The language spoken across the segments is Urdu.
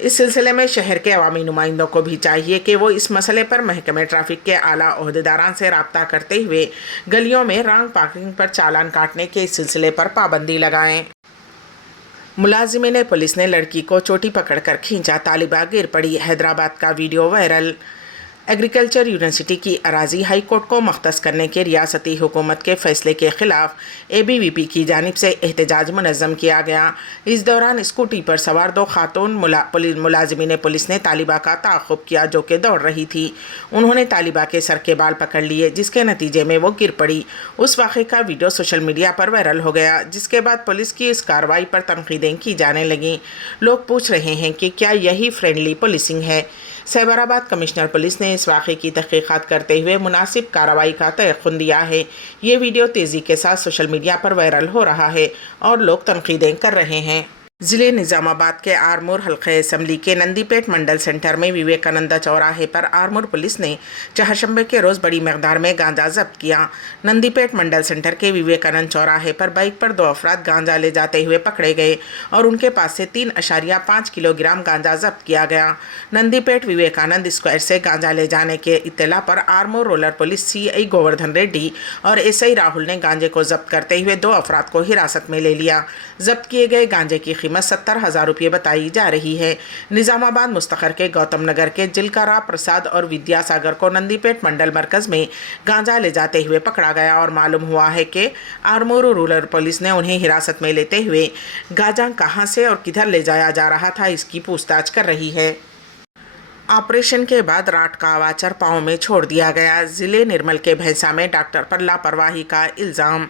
اس سلسلے میں شہر کے عوامی نمائندوں کو بھی چاہیے کہ وہ اس مسئلے پر محکمہ ٹریفک کے اعلیٰ عہدیداران سے رابطہ کرتے ہوئے گلیوں میں رانگ پارکنگ پر چالان کاٹنے کے اس سلسلے پر پابندی لگائیں۔ ملازمین پولیس نے لڑکی کو چوٹی پکڑ کر کھینچا، طالبہ گر پڑی، حیدرآباد کا ویڈیو وائرل۔ ایگریکلچر یونیورسٹی کی اراضی ہائی کورٹ کو مختص کرنے کے ریاستی حکومت کے فیصلے کے خلاف ABVP کی جانب سے احتجاج منظم کیا گیا۔ اس دوران اسکوٹی پر سوار 2 خاتون ملازمین پولیس نے طالبہ کا تعاقب کیا جو کہ دوڑ رہی تھی۔ انہوں نے طالبہ کے سر کے بال پکڑ لیے جس کے نتیجے میں وہ گر پڑی۔ اس واقعے کا ویڈیو سوشل میڈیا پر وائرل ہو گیا، جس کے بعد پولیس کی اس کارروائی پر تنقیدیں کی جانے لگیں۔ لوگ پوچھ رہے ہیں کہ کیا یہی فرینڈلی پولیسنگ ہے؟ سیبرآباد کمشنر پولیس نے اس واقعے کی تحقیقات کرتے ہوئے مناسب کارروائی کا تیقن دیا ہے۔ یہ ویڈیو تیزی کے ساتھ سوشل میڈیا پر وائرل ہو رہا ہے اور لوگ تنقیدیں کر رہے ہیں۔ ضلع نظام آباد کے آرمور حلقہ اسمبلی کے نندی پیٹ منڈل سینٹر میں وویکانند چوراہے پر آرمور پولیس نے چہارشنبے کے روز بڑی مقدار میں گانجا ضبط کیا۔ نندی پیٹ منڈل سینٹر کے وویکانند چوراہے پر بائک پر 2 افراد گانجا لے جاتے ہوئے پکڑے گئے اور ان کے پاس سے 3.5 کلو گرام گانجا ضبط کیا گیا۔ نندی پیٹ وویکانند اسکوائر سے گانجا لے جانے کے اطلاع پر Armoor rural police CI Govardhan Reddy اور SI راہل نے گانجے کو ضبط کرتے ہوئے 2 افراد کو حراست میں لے لیا۔ ضبط کیے گئے گانجے کی قیمت 70,000 روپے بتائی جا رہی ہے۔ نظام آباد مستقر کے گوتم نگر کے جلکارا پرساد اور ودیا ساگر کو نندی پیٹ منڈل مرکز میں گانجا لے جاتے ہوئے پکڑا گیا اور معلوم ہوا ہے کہ آرمور رولر پولیس نے انہیں حراست میں لیتے ہوئے گانجا کہاں سے اور کدھر لے جایا جا رہا تھا اس کی پوچھ تاچھ کر رہی ہے۔ آپریشن کے بعد راٹ کا واچر پاؤں میں چھوڑ دیا گیا، ضلع نرمل کے بھینسا میں ڈاکٹر پر لاپرواہی کا الزام۔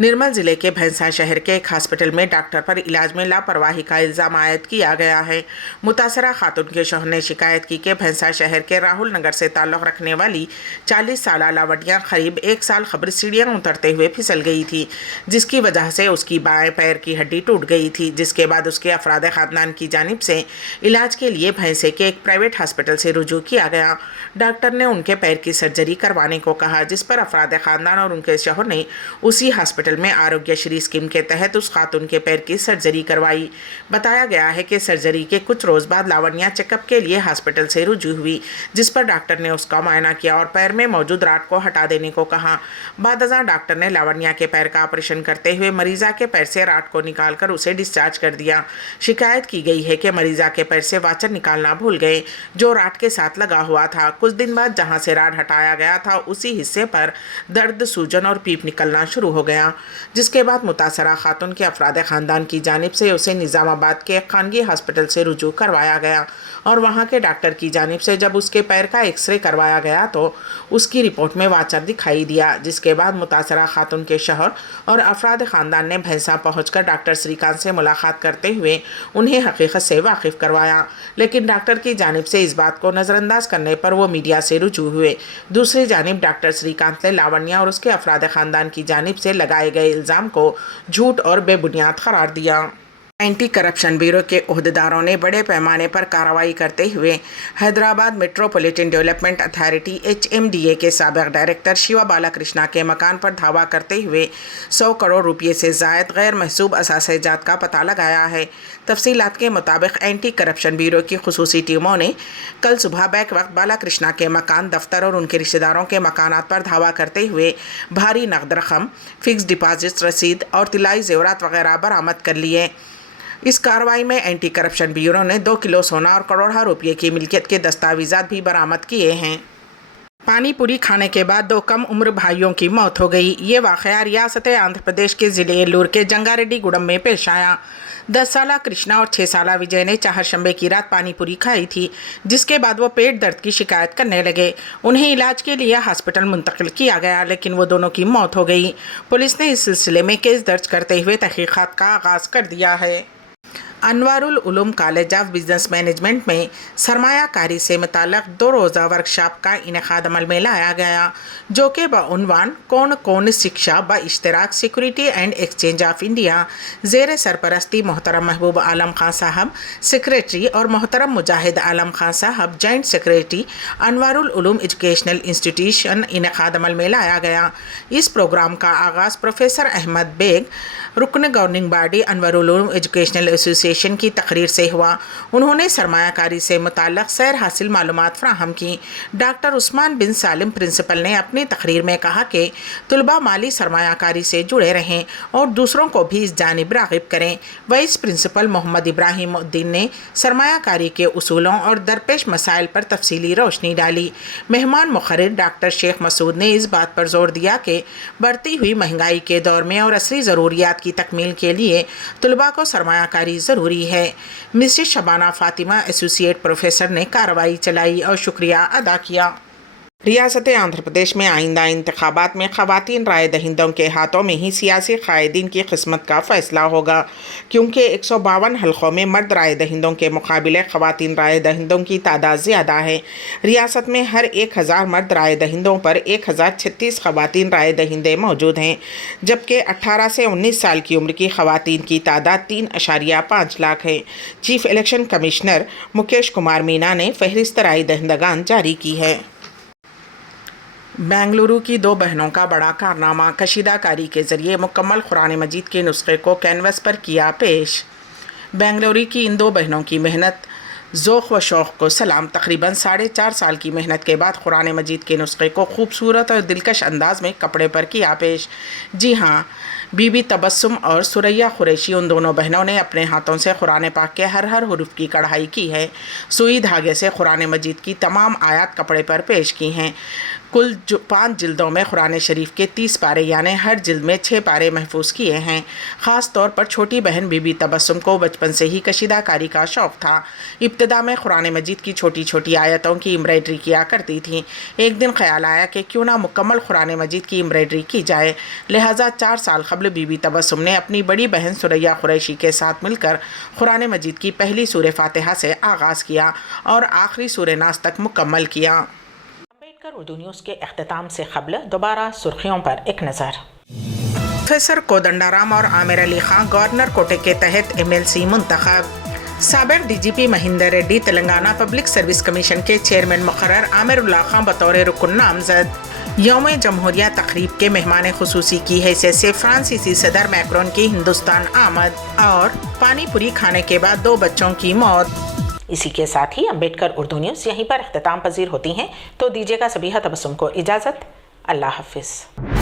نرمل ضلع کے بھینسا شہر کے ایک ہاسپٹل میں ڈاکٹر پر علاج میں لاپرواہی کا الزام عائد کیا گیا ہے۔ متاثرہ خاتون کے شوہر نے شکایت کی کہ بھینسا شہر کے راہل نگر سے تعلق رکھنے والی 40 سالہ لاوڈیا قریب 1 سال قبل سیڑھیاں اترتے ہوئے پھسل گئی تھی، جس کی وجہ سے اس کی بائیں پیر کی ہڈی ٹوٹ گئی تھی، جس کے بعد اس کے افراد خاندان کی جانب سے علاج کے لیے بھینسے کے ایک پرائیویٹ ہاسپٹل سے رجوع کیا گیا۔ ڈاکٹر نے ان کے پیر کی سرجری کروانے کو کہا، جس پر افراد خاندان اور ان کے شوہر نے اسی ہاسپٹل میں آروگیہ شری اسکیم کے تحت اس خاتون کے پیر کی سرجری کروائی۔ بتایا گیا ہے کہ سرجری کے کچھ روز بعد لاونیا چیک اپ کے لیے ہاسپٹل سے رجوع ہوئی، جس پر ڈاکٹر نے اس کا معائنہ کیا اور پیر میں موجود راٹ کو ہٹا دینے کو کہا۔ بعد ازاں ڈاکٹر نے لاونیا کے پیر کا آپریشن کرتے ہوئے مریضہ کے پیر سے راٹ کو نکال کر اسے ڈسچارج کر دیا۔ شکایت کی گئی ہے کہ مریضہ کے پیر سے واچر نکالنا بھول گئے جو راٹ کے ساتھ لگا ہوا تھا۔ کچھ دن بعد جہاں سے راٹ ہٹایا گیا تھا اسی حصے پر درد، سوجن اور پیپ نکلنا شروع ہو گیا، جس کے بعد متاثرہ خاتون کے افراد خاندان کی جانب سے اسے نظام آباد کے ایک خانگی ہاسپٹل سے رجوع کروایا گیا اور وہاں کے ڈاکٹر کی جانب سے جب اس کے پیر کا ایکس رے کروایا گیا تو اس کی رپورٹ میں واچر دکھائی دیا، جس کے بعد متاثرہ خاتون کے شوہر اور افراد خاندان نے بھینسا پہنچ کر ڈاکٹر سری کانت سے ملاقات کرتے ہوئے انہیں حقیقت سے واقف کروایا، لیکن ڈاکٹر کی جانب سے اس بات کو نظر انداز کرنے پر وہ میڈیا سے رجوع ہوئے۔ دوسری جانب ڈاکٹر سری کانت نے لاونیا اور اس کے افراد خاندان کی جانب سے لگائے گئے الزام کو جھوٹ اور بے بنیاد قرار دیا۔ اینٹی کرپشن بیورو کے عہدیداروں نے بڑے پیمانے پر کارروائی کرتے ہوئے Hyderabad metropolitan development authority HMDA کے سابق ڈائریکٹر شیوا بالا کرشنا کے مکان پر دھاوا کرتے ہوئے 100 کروڑ روپے سے زائد غیر محسوب اثاثہ جات کا پتہ لگایا ہے۔ تفصیلات کے مطابق اینٹی کرپشن بیورو کی خصوصی ٹیموں نے کل صبح بیک وقت بالا کرشنا کے مکان، دفتر اور ان کے رشتہ داروں کے مکانات پر دھاوا کرتے ہوئے بھاری نقد رقم، فکس ڈپازٹ رسید اور طلائی زیورات وغیرہ برآمد کر لیے۔ اس کارروائی میں اینٹی کرپشن بیورو نے 2 کلو سونا اور کروڑہ روپے کی ملکیت کے دستاویزات بھی برآمد کیے ہیں۔ پانی پوری کھانے کے بعد 2 کم عمر بھائیوں کی موت ہو گئی۔ یہ واقعہ ریاست آندھرا پردیش کے ضلع ایلور کے جنگاریڈی گوڑم میں پیش آیا۔ 10 سالہ کرشنا اور 6 سالہ وجے نے چہارشنبے کی رات پانی پوری کھائی تھی، جس کے بعد وہ پیٹ درد کی شکایت کرنے لگے۔ انہیں علاج کے لیے ہاسپٹل منتقل کیا گیا، لیکن وہ دونوں کی موت ہو گئی۔ پولیس نے اس سلسلے میں کیس درج کرتے ہوئے تحقیقات کا آغاز کر دیا ہے۔ انوار العلوم کالج آف بزنس مینجمنٹ میں سرمایہ کاری سے متعلق 2 روزہ ورکشاپ کا انعقاد عمل میں لایا گیا، جو کہ بعنوان کون شکشا با اشتراک security and exchange of India زیر سرپرستی محترم محبوب عالم خان صاحب سیکریٹری اور محترم مجاہد عالم خان صاحب جوائنٹ سیکریٹری انوار العلوم ایجوکیشنل انسٹیٹیوشن انعقاد عمل میں لایا گیا۔ اس پروگرام کا آغاز پروفیسر احمد بیگ، رکن گورننگ باڈی انوار العلوم ایجوکیشنل ایسوسی ایسوسی ایشن کی تقریر سے ہوا۔ انہوں نے سرمایہ کاری سے متعلق سیر حاصل معلومات فراہم کی۔ ڈاکٹر عثمان بن سالم پرنسپل نے اپنی تقریر میں کہا کہ طلباء مالی سرمایہ کاری سے جڑے رہیں اور دوسروں کو بھی اس جانب راغب کریں۔ وائس پرنسپل محمد ابراہیم الدین نے سرمایہ کاری کے اصولوں اور درپیش مسائل پر تفصیلی روشنی ڈالی۔ مہمان مقرر ڈاکٹر شیخ مسعود نے اس بات پر زور دیا کہ بڑھتی ہوئی مہنگائی کے دور میں اور عصری ضروریات کی تکمیل کے لیے طلباء کو سرمایہ کاری ضروری ہے۔ Mrs Shabana Fatima associate professor نے کارروائی چلائی اور شکریہ ادا کیا۔ ریاست آندھرا پردیش میں آئندہ انتخابات میں خواتین رائے دہندوں کے ہاتھوں میں ہی سیاسی قائدین کی قسمت کا فیصلہ ہوگا، کیونکہ 152 حلقوں میں مرد رائے دہندوں کے مقابلے خواتین رائے دہندوں کی تعداد زیادہ ہے۔ ریاست میں ہر 1000 مرد رائے دہندوں پر 1036 خواتین رائے دہندے موجود ہیں، جبکہ 18 سے 19 سال کی عمر کی خواتین کی تعداد 3.5 لاکھ ہے۔ Chief election commissioner Mukesh Kumar Meena نے فہرست رائے دہندگان جاری کی ہے۔ بنگلورو کی 2 بہنوں کا بڑا کارنامہ، کشیدہ کاری کے ذریعے مکمل قرآن مجید کے نسخے کو کینوس پر کیا پیش۔ بنگلورو کی ان 2 بہنوں کی محنت، ذوق و شوق کو سلام۔ تقریباً 4.5 سال کی محنت کے بعد قرآن مجید کے نسخے کو خوبصورت اور دلکش انداز میں کپڑے پر کیا پیش۔ جی ہاں، بی بی تبسم اور سریہ قریشی، ان دونوں بہنوں نے اپنے ہاتھوں سے قرآن پاک کے ہر حرف کی کڑھائی کی ہے۔ سوئی دھاگے سے قرآن مجید کی تمام آیات کپڑے پر پیش کی ہیں۔ کل 5 جلدوں میں قرآن شریف کے 30 پارے، یعنی ہر جلد میں 6 پارے محفوظ کیے ہیں۔ خاص طور پر چھوٹی بہن بی بی تبسم کو بچپن سے ہی کشیدہ کاری کا شوق تھا۔ ابتدا میں قرآن مجید کی چھوٹی چھوٹی آیتوں کی امبرائڈری کیا کرتی تھی۔ ایک دن خیال آیا کہ کیوں نہ مکمل قرآن مجید کی امبرائڈری کی جائے، لہٰذا 4 سال قبل بی بی تبسم نے اپنی بڑی بہن سریہ قریشی کے ساتھ مل کر قرآن مجید کی پہلی سورہ فاتحہ سے آغاز کیا اور آخری سورہ ناس تک مکمل کیا۔ اردو نیوز کے اختتام سے قبل دوبارہ سرخیوں پر ایک نظر۔ پروفیسر کودنڈا رام اور عامر علی خان گورنر کوٹے کے تحت MLC منتخب۔ سابق D G P Mahender Reddy Telangana public service commission کے چیئرمین مقرر، عامر اللہ خان بطور رکن نامزد۔ یوم جمہوریہ تقریب کے مہمان خصوصی کی حیثیت سے فرانسیسی صدر میکرون کی ہندوستان آمد اور پانی پوری کھانے کے بعد 2 بچوں کی موت۔ اسی کے ساتھ ہی امبیڈکر اردو نیوز یہیں پر اختتام پذیر ہوتی ہیں، تو دیجیے گا سبیحہ تبسم کو اجازت۔ اللہ حافظ۔